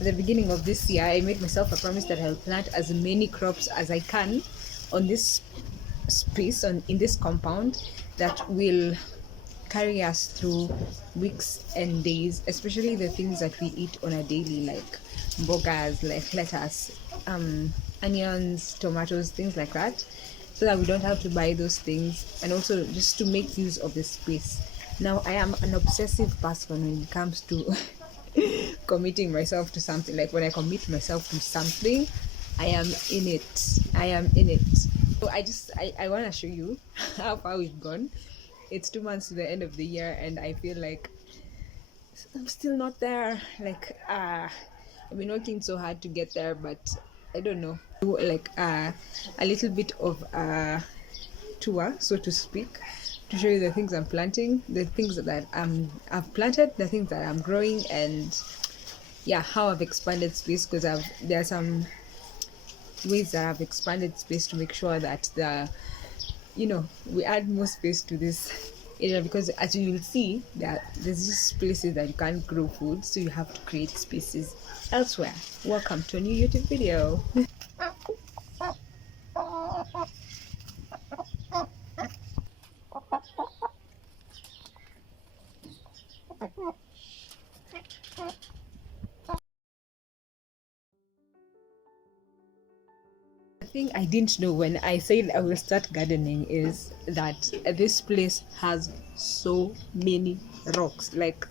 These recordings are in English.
at the beginning of this year, I made myself a promise that I'll plant as many crops as I can on this space, on in this compound, that will carry us through weeks and days, especially the things that we eat on a daily, like bogas, like lettuce, onions, tomatoes, things like that, so that we don't have to buy those things, and also just to make use of the space. Now, I am an obsessive person when it comes to committing myself to something. Like when I commit myself to something, I am in it. I am in it. So I want to show you how far we've gone. It's 2 months to the end of the year, and I feel like I'm still not there. Like I've been working so hard to get there, but I don't know. Like a little bit of a tour, so to speak, to show you the things I'm planting, the things that I've planted, the things that I'm growing, and yeah, how I've expanded space, because there are some ways that I've expanded space to make sure that we add more space to this area, because as you will see, there's just places that you can't grow food, so you have to create spaces elsewhere. Welcome to a new YouTube video. The thing I didn't know when I said I will start gardening is that this place has so many rocks. Like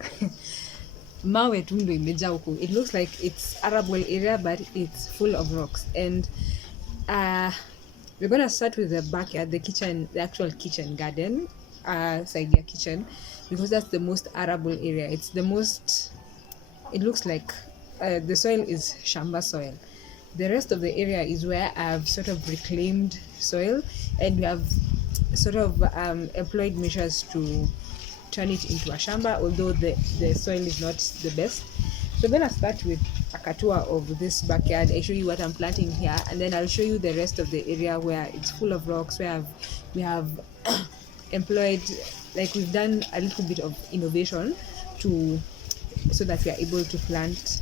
mawe tu ndo imejaa huku. It looks like it's arable area, but it's full of rocks. And we're gonna start with the backyard, the kitchen, the actual kitchen garden, side kitchen, because that's the most arable area. It's the most. It looks like the soil is shamba soil. The rest of the area is where I've sort of reclaimed soil, and we have sort of employed measures to turn it into a shamba, although the soil is not the best. So I'm gonna start with a katua of this backyard. I show you what I'm planting here, and then I'll show you the rest of the area where it's full of rocks, where we have employed, like we've done a little bit of innovation to so that we are able to plant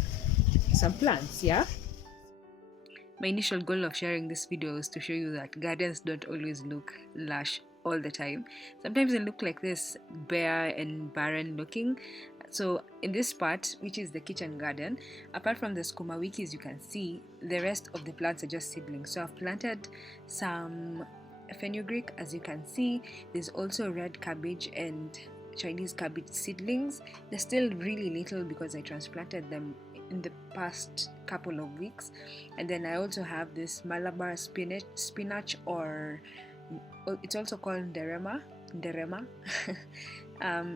some plants. Yeah. My initial goal of sharing this video is to show you that gardens don't always look lush all the time. Sometimes they look like this, bare and barren looking. So in this part, which is the kitchen garden, apart from the skuma wikis you can see, the rest of the plants are just seedlings. So I've planted some fenugreek, as you can see. There's also red cabbage and Chinese cabbage seedlings. They're still really little because I transplanted them in the past couple of weeks. And then I also have this Malabar spinach, or it's also called nderema.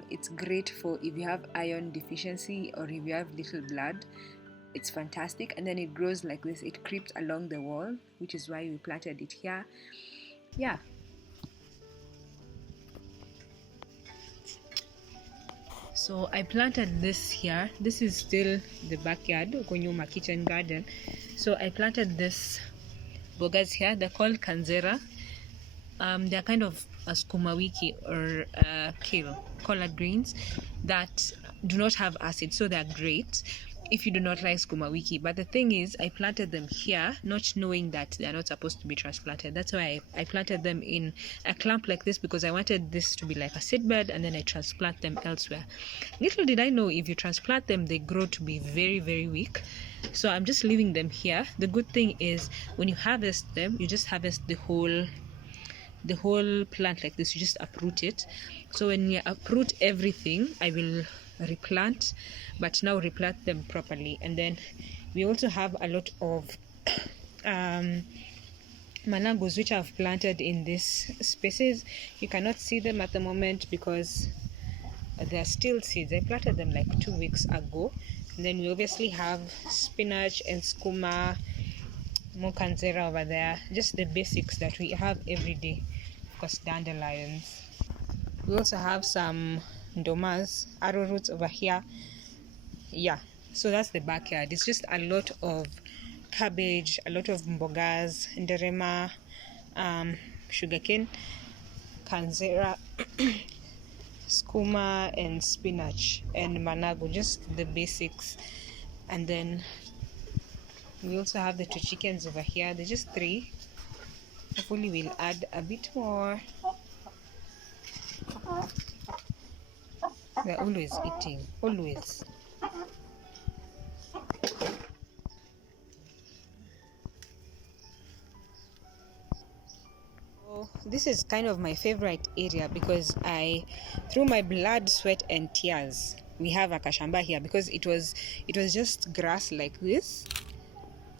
It's great for if you have iron deficiency or if you have little blood. It's fantastic, and then it grows like this. It creeps along the wall, which is why we planted it here. Yeah. So I planted this here. This is still the backyard, Okonyuma kitchen garden. So I planted this bogas here. They're called kanzera. They're kind of a skuma wiki or kale, collard greens that do not have acid, so they're great if you do not like skuma wiki. But the thing is, I planted them here not knowing that they are not supposed to be transplanted. That's why I planted them in a clump like this, because I wanted this to be like a seedbed, and then I transplant them elsewhere. Little did I know, if you transplant them, they grow to be very, very weak. So I'm just leaving them here. The good thing is, when you harvest them, you just harvest the whole plant like this. You just uproot it. So when you uproot everything, I will replant, but now replant them properly. And then we also have a lot of managos which I've planted in these spaces. You cannot see them at the moment because they're still seeds. I planted them like 2 weeks ago. And then we obviously have spinach and skuma, more kanzera over there, just the basics that we have every day. Of course, dandelions. We also have some ndomas, arrowroots over here. Yeah, so that's the backyard. It's just a lot of cabbage, a lot of mbogas, nderema, sugarcane, kanzera, skuma, and spinach, and manago, just the basics. And then We also have the 2 chickens over here. They're just 3. Hopefully we'll add a bit more. They're always eating, always. So this is kind of my favorite area because through my blood, sweat and tears, we have a kashamba here because it was just grass like this.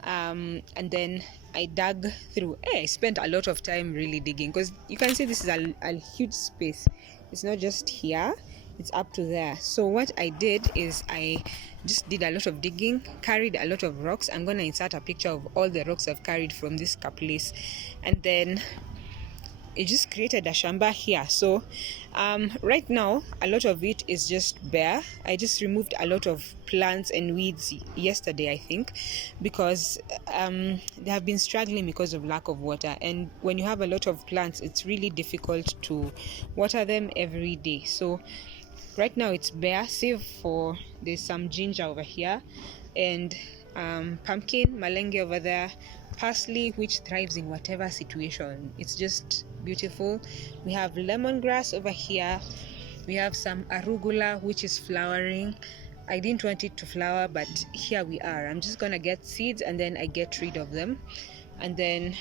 And then I dug through. I spent a lot of time really digging because you can see this is a huge space. It's not just here, it's up to there. So what I did is I just did a lot of digging, carried a lot of rocks. I'm gonna insert a picture of all the rocks I've carried from this place, and then it just created a shamba here. So right now a lot of it is just bare. I just removed a lot of plants and weeds yesterday, I think, because they have been struggling because of lack of water, and when you have a lot of plants it's really difficult to water them every day. So right now it's bare, save for there's some ginger over here, and pumpkin, malenge over there, parsley, which thrives in whatever situation. It's just beautiful. We have lemongrass over here. We have some arugula, which is flowering. I didn't want it to flower, but here we are. I'm just gonna get seeds and then I get rid of them. And then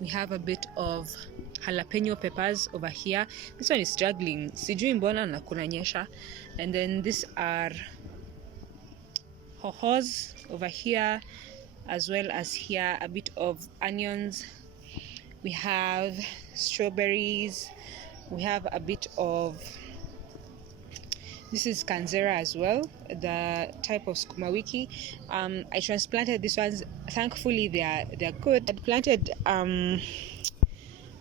we have a bit of jalapeno peppers over here. This one is struggling, sijui mbona na kunanyesha. And then these are hohos over here, as well as here a bit of onions. We have strawberries. We have a bit of, this is kanzera as well, the type of sukuma wiki. I transplanted these ones. Thankfully they're good. I planted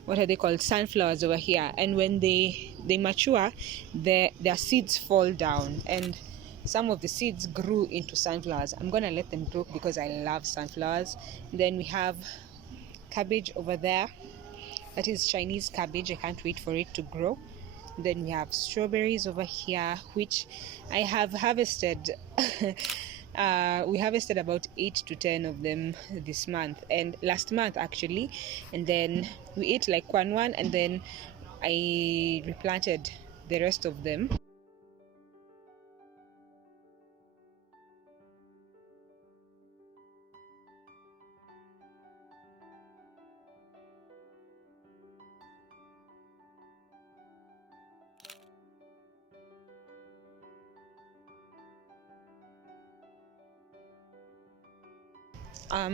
what are they called, sunflowers over here, and when they mature, their seeds fall down, and some of the seeds grew into sunflowers. I'm gonna let them grow because I love sunflowers. Then we have cabbage over there. That is Chinese cabbage. I can't wait for it to grow. Then we have strawberries over here, which I have harvested. We harvested about 8 to 10 of them this month, and last month actually, and then we ate like one, and then I replanted the rest of them.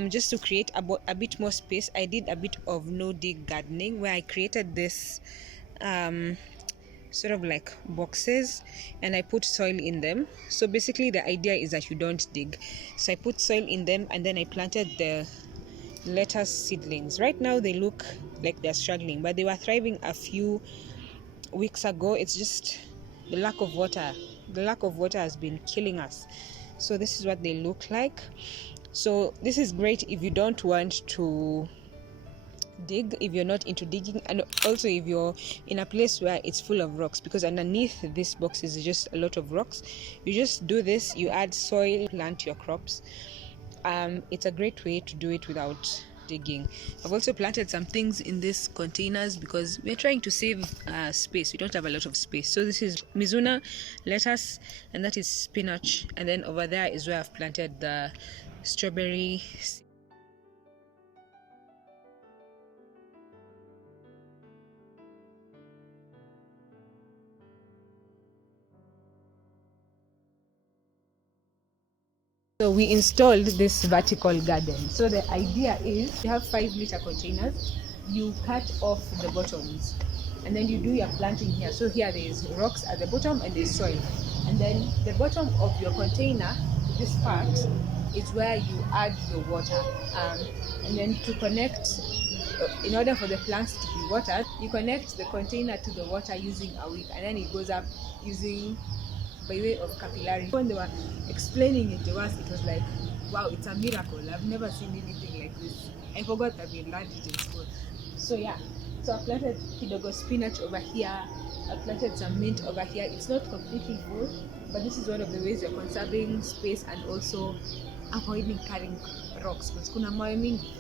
Just to create a bit more space, I did a bit of no dig gardening where I created this sort of like boxes, and I put soil in them. So basically the idea is that you don't dig. So I put soil in them, and then I planted the lettuce seedlings. Right now they look like they're struggling, but they were thriving a few weeks ago. It's just the lack of water. The lack of water has been killing us. So this is what they look like. So this is great if you don't want to dig, if you're not into digging, and also if you're in a place where it's full of rocks, because underneath this box is just a lot of rocks. You just do this, you add soil, plant your crops. It's a great way to do it without digging. I've also planted some things in these containers because we're trying to save space. We don't have a lot of space. So this is mizuna, lettuce, and that is spinach, and then over there is where I've planted the strawberry. So we installed this vertical garden. So the idea is you have 5-liter containers, you cut off the bottoms, and then you do your planting here. So here there's rocks at the bottom and there's soil, and then the bottom of your container, this part, is where you add the water, and then to connect, in order for the plants to be watered, you connect the container to the water using a wick, and then it goes up using by way of capillary. When they were explaining it to us, it was like, wow, it's a miracle. I've never seen anything like this. I forgot that we learned it in school. So yeah, so I planted kidogo spinach over here. I planted some mint over here. It's not completely full, but this is one of the ways you're conserving space and also avoiding carrying rocks because kuna mawe mingi.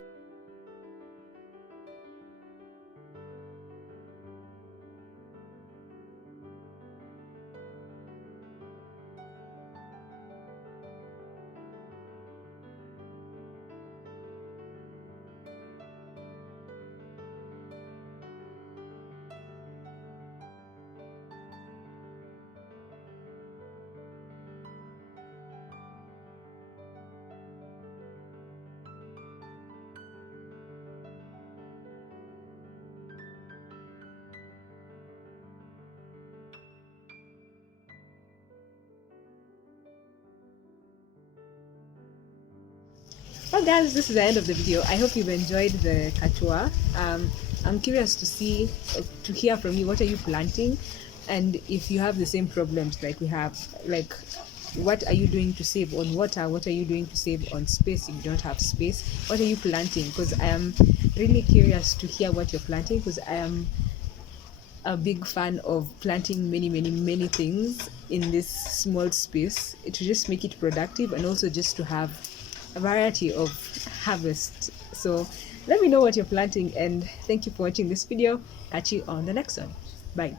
Well guys, this is the end of the video. I hope you've enjoyed the katua. I'm curious to hear from you. What are you planting? And if you have the same problems like we have, like what are you doing to save on water? What are you doing to save on space if you don't have space? What are you planting? Because I am really curious to hear what you're planting, because I am a big fan of planting many things in this small space to just make it productive and also just to have a variety of harvest. So let me know what you're planting, and thank you for watching this video. Catch you on the next one. Bye.